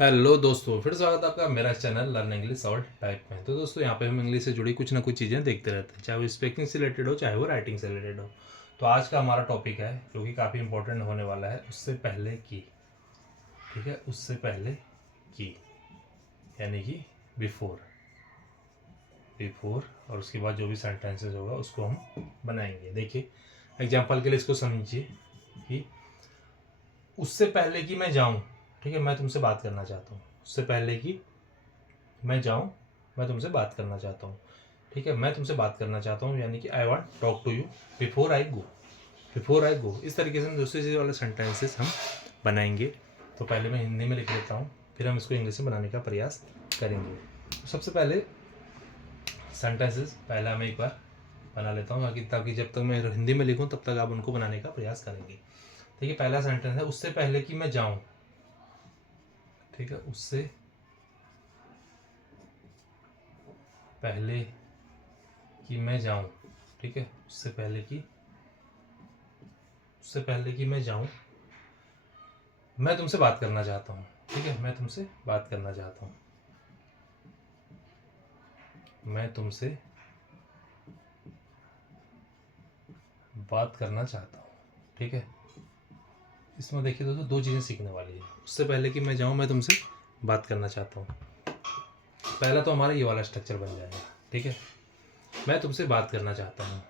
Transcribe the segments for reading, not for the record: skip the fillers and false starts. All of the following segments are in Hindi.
हेलो दोस्तों, फिर स्वागत है आपका मेरा channel learn English all type में। तो दोस्तों यहाँ पे हम इंग्लिश से जुड़ी कुछ ना कुछ चीज़ें देखते रहते हैं, चाहे वो स्पीकिंग से रिलेटेड हो चाहे वो राइटिंग से रिलेटेड हो। तो आज का हमारा टॉपिक है जो कि काफ़ी इंपॉर्टेंट होने वाला है, उससे पहले की। ठीक है, उससे पहले की यानी कि बिफोर। बिफोर और उसके बाद जो भी सेंटेंसेस होगा उसको हम बनाएंगे। देखिए एग्जाम्पल के लिए इसको समझिए कि उससे पहले कि मैं जाऊँ, ठीक है, मैं तुमसे बात करना चाहता हूँ। उससे पहले कि मैं जाऊँ, मैं तुमसे बात करना चाहता हूँ। ठीक है, मैं तुमसे बात करना चाहता हूँ यानी कि I want talk to you before I go. Before I go, इस तरीके से हम दूसरे चीज़ वाले सेंटेंसेस हम बनाएंगे। तो पहले मैं हिंदी में लिख लेता हूँ, फिर हम इसको इंग्लिश में बनाने का प्रयास करेंगे। तो सबसे पहले सेंटेंसेस पहला मैं एक बार बना लेता हूँ ताकि जब तक मैं हिंदी में लिखूँ तब तक आप उनको बनाने का प्रयास करेंगे। ठीक है, पहला सेंटेंस है उससे पहले कि मैं जाऊँ। ठीक है, उससे पहले कि मैं जाऊँ। ठीक है, उससे पहले कि मैं जाऊँ, मैं तुमसे बात करना चाहता हूँ। ठीक है, मैं तुमसे बात करना चाहता हूँ। मैं तुमसे बात करना चाहता हूँ। ठीक है, इसमें देखिए दोस्तों दो चीज़ें सीखने वाली है। उससे पहले कि मैं जाऊँ, मैं तुमसे बात करना चाहता हूँ। पहला तो हमारा ये वाला स्ट्रक्चर बन जाएगा। ठीक है, मैं तुमसे बात करना चाहता हूँ।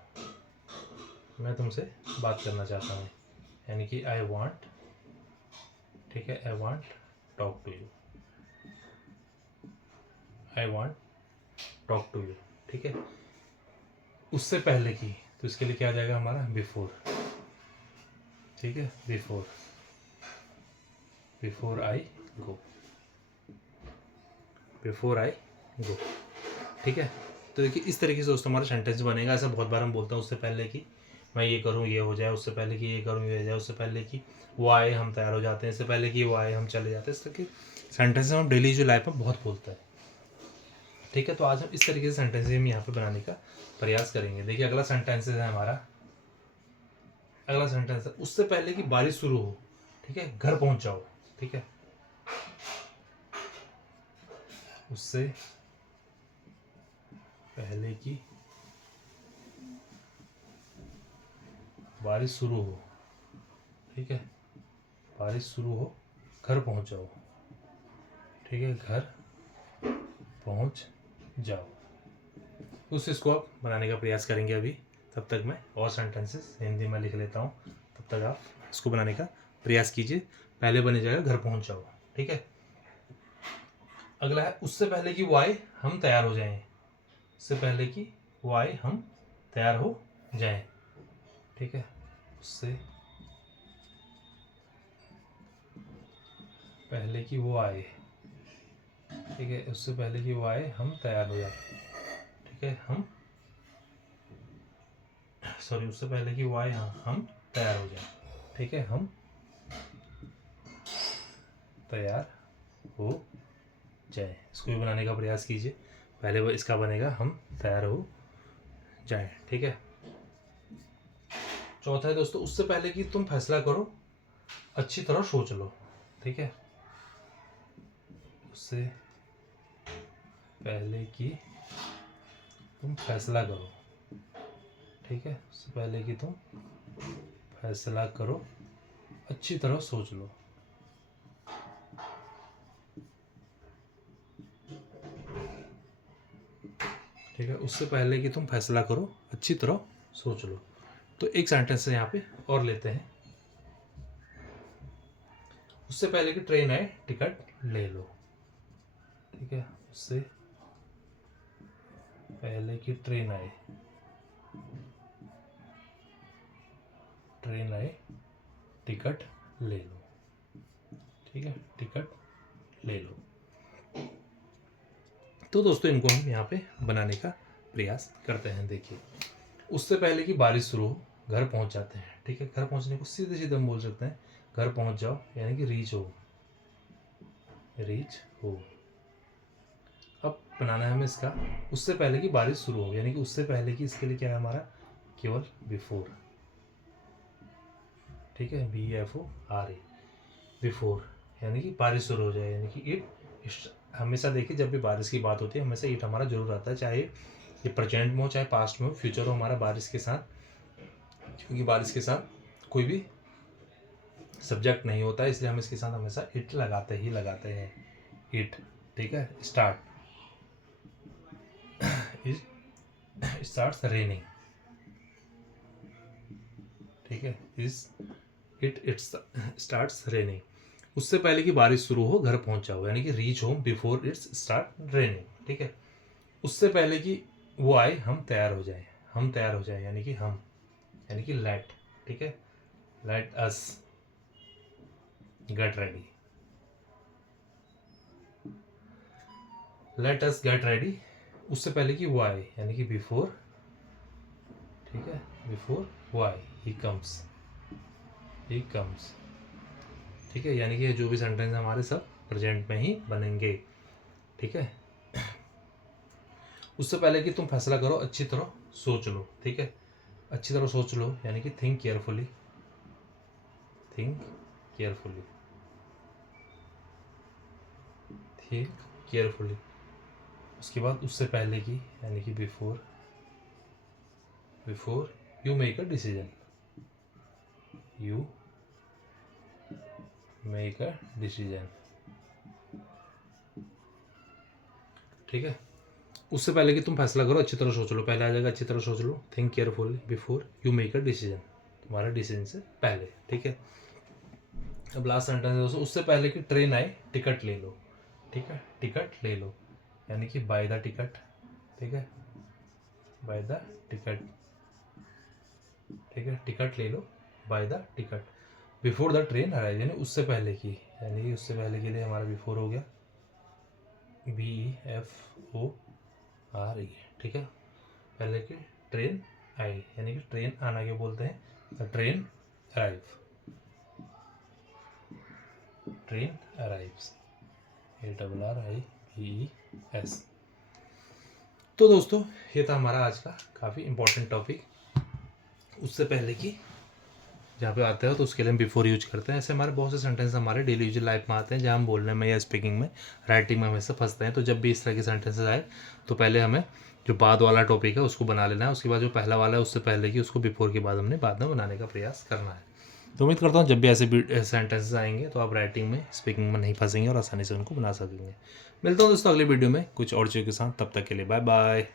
मैं तुमसे बात करना चाहता हूँ यानी कि आई वांट। ठीक है, I want talk to you. I want talk to you. ठीक है, उससे पहले की, तो इसके लिए क्या आ जाएगा हमारा बिफोर। ठीक है, before. Before I go. Before I go. ठीक है, तो देखिए इस तरीके से दोस्तों हमारा सेंटेंस बनेगा। ऐसा बहुत बार हम बोलते हैं उससे पहले कि मैं ये करूँ ये हो जाए, उससे पहले कि ये करूँ ये हो जाए, उससे पहले कि वो आए हम तैयार हो जाते हैं, इससे पहले कि वो आए हम चले जाते हैं। इस तरह के सेंटेंस हम डेली जो लाइफ में बहुत बोलते हैं। ठीक है, तो आज हम इस तरीके से सेंटेंस हम यहाँ पे बनाने का प्रयास करेंगे। देखिए अगला सेंटेंस है हमारा, अगला सेंटेंस है उससे पहले कि बारिश शुरू हो। ठीक है, घर पहुंच जाओ। ठीक है, उससे पहले कि बारिश शुरू हो। ठीक है, बारिश शुरू हो, घर पहुंच जाओ। ठीक है, घर पहुंच जाओ। उस इसको आप बनाने का प्रयास करेंगे अभी। तब तक मैं और सेंटेंसेस हिंदी में लिख लेता हूँ, तब तक आप इसको बनाने का प्रयास कीजिए। पहले बने जाएगा घर पहुंच जाओ। ठीक है, अगला है उससे पहले कि वो आए हम तैयार हो जाएं। उससे पहले कि वो आए हम तैयार हो जाएं। ठीक है, उससे पहले कि वो आए। ठीक है, उससे पहले कि वो आए हम तैयार हो जाएं। ठीक है, उससे पहले कि वो आए हम तैयार हो जाएं। ठीक है, हम तैयार हो जाए। इसको भी बनाने का प्रयास कीजिए। पहले वो इसका बनेगा हम तैयार हो जाए। ठीक है, चौथा है दोस्तों उससे पहले कि तुम फैसला करो अच्छी तरह सोच लो। ठीक है, उससे पहले कि तुम फैसला करो। ठीक है, उससे पहले कि तुम फैसला करो अच्छी तरह सोच लो। ठीक है, उससे पहले कि तुम फैसला करो अच्छी तरह सोच लो। तो एक सेंटेंस यहाँ पे और लेते हैं। उससे पहले कि ट्रेन आए टिकट ले लो। ठीक है, उससे पहले कि ट्रेन आए टिकट ले लो। ठीक है, टिकट ले लो। तो दोस्तों इनको हम यहाँ पे बनाने का प्रयास करते हैं। देखिए उससे पहले कि बारिश शुरू हो घर पहुँच जाते हैं। ठीक है, घर पहुँचने को सीधे सीधे हम बोल सकते हैं घर पहुँच जाओ यानी कि रीच हो। रीच हो। अब बनाना है हमें इसका उससे पहले कि बारिश शुरू हो यानी कि उससे पहले कि, इसके लिए क्या है हमारा केवल बिफोर। ठीक है, BFORE बिफोर यानी कि बारिश शुरू हो जाए, यानी कि इट। हमेशा देखिए जब भी बारिश की बात होती है हमेशा इट हमारा जरूर आता है, चाहे ये प्रेजेंट में हो चाहे पास्ट में हो, फ्यूचर हो हमारा बारिश के साथ, क्योंकि बारिश के साथ कोई भी सब्जेक्ट नहीं होता है, इसलिए हम इसके साथ हमेशा इट लगाते हैं। इट, ठीक है। स्टार्ट, इट स्टार्ट्स रेनिंग, ठीक है। इट स्टार्ट्स रेनिंग, उससे पहले कि बारिश शुरू हो घर पहुंच जाओ, यानी कि reach home before it's start raining, ठीक है। उससे पहले कि वो आए हम तैयार हो जाए, यानी कि हम, यानी कि लेट, ठीक है। Let us get ready, let us get ready, उससे पहले कि वो आए, यानी कि बिफोर, ठीक है। बिफोर वो आए, ही कम्स, ठीक है। यानी कि जो भी सेंटेंस हमारे सब प्रेजेंट में ही बनेंगे, ठीक है। उससे पहले कि तुम फैसला करो अच्छी तरह सोच लो, ठीक है। अच्छी तरह सोच लो, यानी कि थिंक केयरफुली, थिंक केयरफुली, उसके बाद उससे पहले कि, यानी कि before you make a decision, ठीक है। उससे पहले कि तुम फैसला करो अच्छी तरह सोच लो, पहले आ जाएगा अच्छी तरह सोच लो, think carefully before you make a decision, तुम्हारा डिसीजन से पहले, ठीक है। अब लास्ट सेंटेंस है दोस्तों, उससे पहले कि ट्रेन आए टिकट ले लो, ठीक है। टिकट ले लो, यानी कि बाय द टिकट, ठीक है। बाय द टिकट, ठीक है। टिकट ले लो, buy the ticket before the train arrive, यानी उससे पहले की, यानी कि उससे पहले के लिए हमारा बिफोर हो गया, BEFORE, ठीक है। पहले की ट्रेन आई, यानी कि ट्रेन आना क्या बोलते हैं, the train arrive, train arrives, ARRIVES। तो दोस्तों ये था हमारा आज का काफ़ी इंपॉर्टेंट टॉपिक, उससे पहले कि जहाँ पे आते हो तो उसके लिए हम बिफोर यूज करते हैं। ऐसे हमारे बहुत से सेंटेंस हमारे डेली यूज लाइफ में आते हैं, जहाँ हम बोलने में या स्पीकिंग में, राइटिंग में हमेशा फंसते हैं। तो जब भी इस तरह के सेंटेंसेस आए तो पहले हमें जो बाद वाला टॉपिक है उसको बना लेना है, उसके बाद जो पहला वाला है उससे पहले कि उसको बिफोर के बाद हमने बाद में बनाने का प्रयास करना है। तो उम्मीद करता हूँ जब भी ऐसे सेंटेंसेस आएंगे तो आप राइटिंग में स्पीकिंग में नहीं फंसेंगे और आसानी से उनको बना सकेंगे। मिलता हूँ दोस्तों अगली वीडियो में कुछ और चीज़ों के साथ, तब तक के लिए बाय बाय।